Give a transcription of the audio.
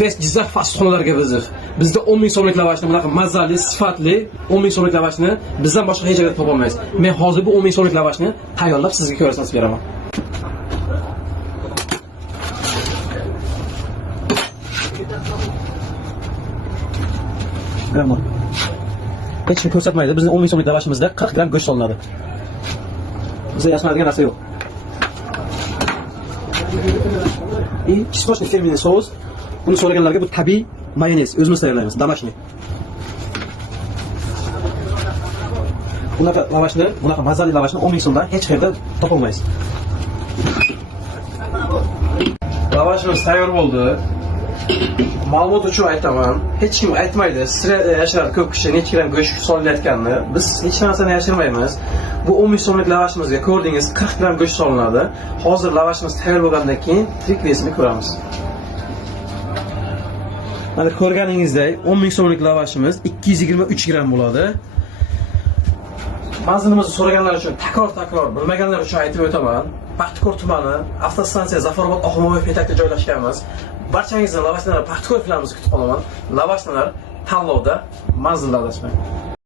Vest Jizzax fastxonalarga bizda 10 ming so'mlik lavashni bunaqa mazali, sifatli 10 ming so'mlik lavashni bizdan boshqa hech joyda topa olmaysiz. Men hozir bu 10 ming so'mlik lavashni tayyorlab sizga ko'rsatib beraman. Hech kim ko'rsatmaydi. Bizning 10 ming so'mlik lavashimizda 40 gram go'sht solinadi. Bizda yashiradigan narsa yo'q. Kishboshli fermenli sous. Buni so'raganlarga bu tabiiy mayonez o'zimiz tayyorlaymiz, домашний. Bunaqa lavashni, bunaqa mazali lavashni 10 ming so'mdan hech qayerda topa olmaysiz. Lavashimiz tayyor bo'ldi. Ma'lumot uchun aytaman, hech kim aytmaydi, sira yashiradi ko'p kishi necha gram go'sht solinayotganini. Biz hech narsani yashirmaymiz. Bu 10 ming so'mlik lavashimizga ko'rdingiz 40 gram go'sht solinadi. Hozir lavashimiz tayyor bo'lgandan keyin triklesini ko'ramiz. Mana ko'rganingizdek 10 ming so'mlik lavashimiz 223 gram bo'ladi. Manzilimizni so'raganlar uchun takror bilmaganlar uchun aytib o'taman. Paxtakor tumani, avtostansiya Zafarobod Oximoyev etakda joylashganmiz. Barchangizni lavashlar Paxtakor filmimizga kutib qolaman. Lavashlar tanlovda manzilda adashmang.